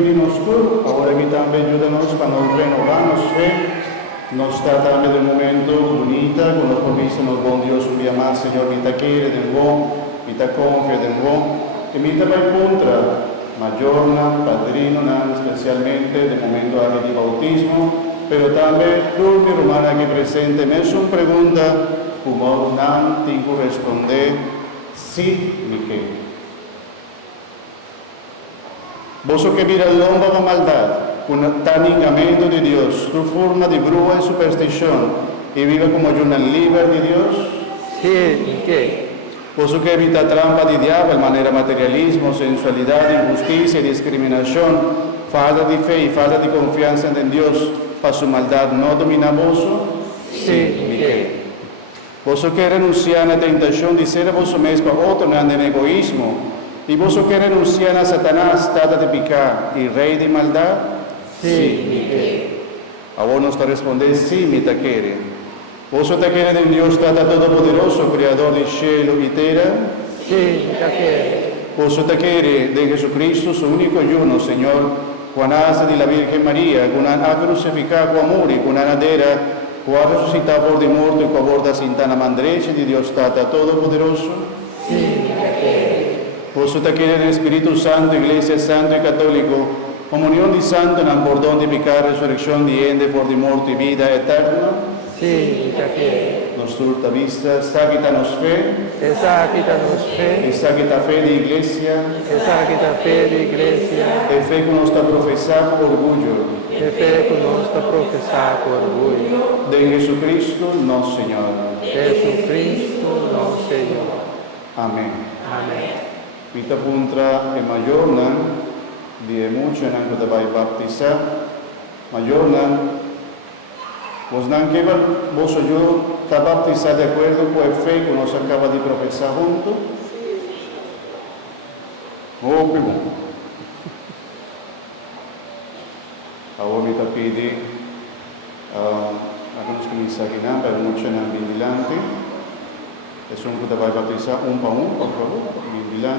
Nosotros, ahora que también ayúdanos para nos renovarnos fe, nos está dando de momento bonita, con los compromisos, nos buen Dios un día más, Señor, que te quiere del buen, que te confía del buen, que me va en contra, mayorna, padrino, especialmente de momento aquí de bautismo, pero también tú, mi hermana que presente, me es una pregunta, como no tengo que responder, sí, mi que. Vos que mira el hombre con maldad, con taningamiento de Dios, tu forma de bruja y superstición, y vive como una libre de Dios. Sí, ¿qué? Vos que evita trampa de diablo, manera materialismo, sensualidad, injusticia, discriminación, falta de fe y falta de confianza en Dios, para su maldad no domina vos. Sí, ¿qué? Vos que renunciar a la tentación de ser vos mismo otro en el egoísmo, y vos que renunciar a Satanás, trata de picar, y rey de maldad. Sí, a vos nos responde, sí, mi te quiere. Vos te quiere de Dios, trata todopoderoso, creador del cielo y tierra. Sí, ¿qué? Vos te quiere de Jesucristo, su único y uno, Señor, cuando hace de la Virgen María, cuando ha crucificado con amor y con anadera, cuando ha resucitado por de muerto y por borda sintana mandreche de Dios, trata todopoderoso. Sí, ¿qué? Vos te quiere del Espíritu Santo, Iglesia Santo y Católico, comunión de santo en el bordón de picar, resurrección de ende por de muerto y vida eterna. Sí, ¿qué? Nos surta vista, sáquitanos fe, Esa quítanos fe, y sáquita fe de Iglesia, esa quita fe de iglesia, e fe con nuestra profesar orgullo, de fe con nuestra profesar con orgullo. de Jesucristo, no Señor. Jesucristo, no Señor. Amén. Amén. Vita puntra e mayorna, di mucho en anco de vai baptizar, mayorna, vos nan que vos o yo está bautizado de acuerdo con el fe que nos acaba de profesar juntos. Oh, qué bueno. Ahora me pide a los que me saquen, pero mucho en vigilante. Es un que te va a bautizar un para uno, por favor, vigilante.